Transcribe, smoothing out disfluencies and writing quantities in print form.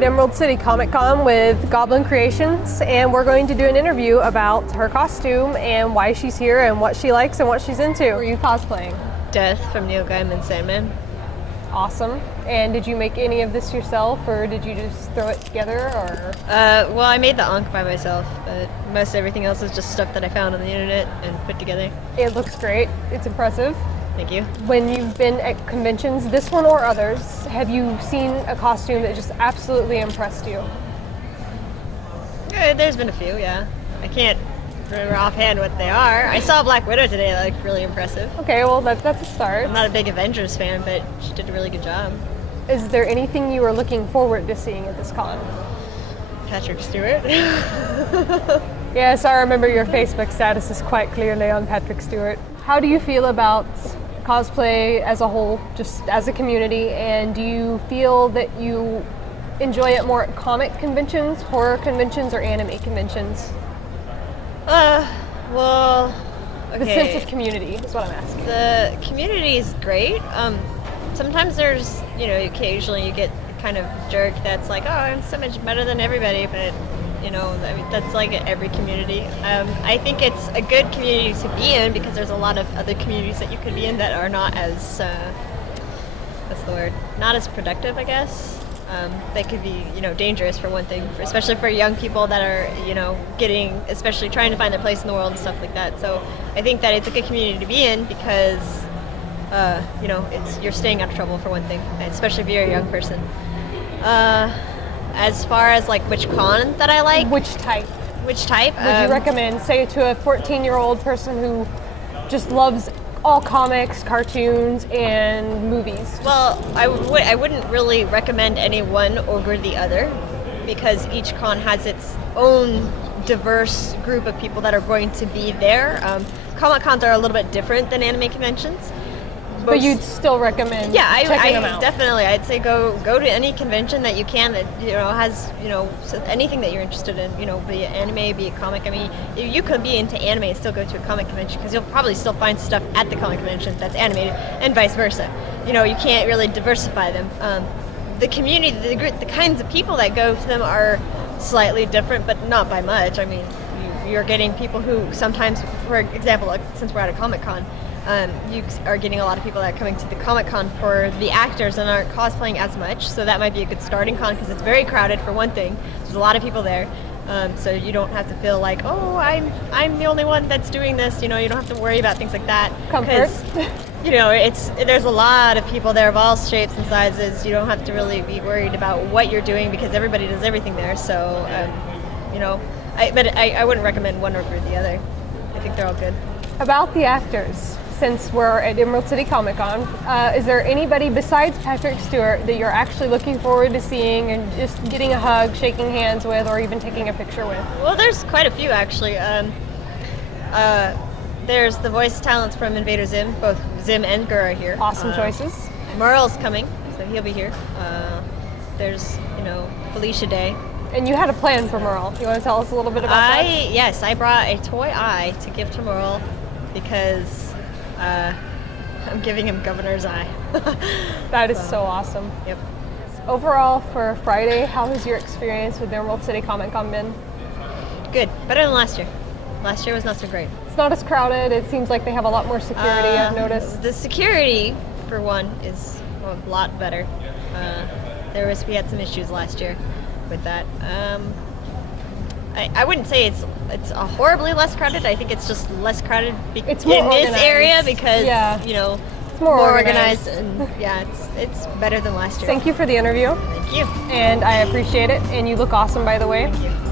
at Emerald City Comicon with Goblin Creations, and we're going to do an interview about her costume and why she's here and what she likes and what she's into. Are you cosplaying? Death from Neil Gaiman's Sandman. Awesome. And did you make any of this yourself, or did you just throw it together, or? Well, I made the Ankh by myself, but most everything else is just stuff that I found on the internet and put together. It looks great. It's impressive. Thank you. When you've been at conventions, this one or others, have you seen a costume that just absolutely impressed you? There's been a few, yeah. I can't remember offhand what they are. I saw Black Widow today that looked really impressive. Okay, well that's a start. I'm not a big Avengers fan, but she did a really good job. Is there anything you are looking forward to seeing at this con? Patrick Stewart. Yes, I remember your Facebook status is quite clearly on Patrick Stewart. How do you feel about cosplay as a whole, just as a community, and do you feel that you enjoy it more at comic conventions, horror conventions, or anime conventions? Well, okay. The sense of community is what I'm asking. The community is great. Sometimes there's, occasionally you get kind of jerk that's like, oh, I'm so much better than everybody, but I mean, that's like every community. I think it's a good community to be in because there's a lot of other communities that you could be in that are not as, what's the word? Not as productive, I guess. They could be, dangerous for one thing, especially for young people that are, especially trying to find their place in the world and stuff like that. So I think that it's a good community to be in because, you're staying out of trouble for one thing, especially if you're a young person. As far as like which con that I like. Which type? Which type? Would you recommend, say, to a 14-year-old person who just loves all comics, cartoons, and movies? Well, I wouldn't really recommend any one over the other because each con has its own diverse group of people that are going to be there. Comic cons are a little bit different than anime conventions. But you'd still recommend checking them out? Definitely. I'd say go to any convention that you can that has anything that you're interested in. Be it anime, be it comic. I mean, you could be into anime and still go to a comic convention because you'll probably still find stuff at the comic convention that's animated, and vice versa. You can't really diversify them. The community, the kinds of people that go to them are slightly different, but not by much. I mean, you're getting people who sometimes, for example, like, since we're at a Comic-Con. You are getting a lot of people that are coming to the Comic-Con for the actors and aren't cosplaying as much, so that might be a good starting con because it's very crowded for one thing. There's a lot of people there, so you don't have to feel like, oh, I'm the only one that's doing this. You don't have to worry about things like that. Comfort. There's a lot of people there of all shapes and sizes. You don't have to really be worried about what you're doing because everybody does everything there. So, I wouldn't recommend one over the other. I think they're all good. About the actors. Since we're at Emerald City Comicon, is there anybody besides Patrick Stewart that you're actually looking forward to seeing and just getting a hug, shaking hands with, or even taking a picture with? Well, there's quite a few actually. There's the voice talents from Invader Zim. Both Zim and Gur are here. Awesome choices. Merle's coming, so he'll be here. There's Felicia Day. And you had a plan for Merle. You want to tell us a little bit about that? Yes, I brought a toy eye to give to Merle because I'm giving him Governor's Eye. That is so awesome. Yep. Overall, for Friday, how has your experience with Emerald City Comicon been? Good. Better than last year. Last year was not so great. It's not as crowded. It seems like they have a lot more security, I've noticed. The security, for one, is a lot better. We had some issues last year with that. I wouldn't say it's a horribly less crowded. I think it's just less crowded it's more in organized. This area because it's more organized and it's better than last year. Thank you for the interview. Thank you. And I appreciate it. And you look awesome, by the way. Thank you.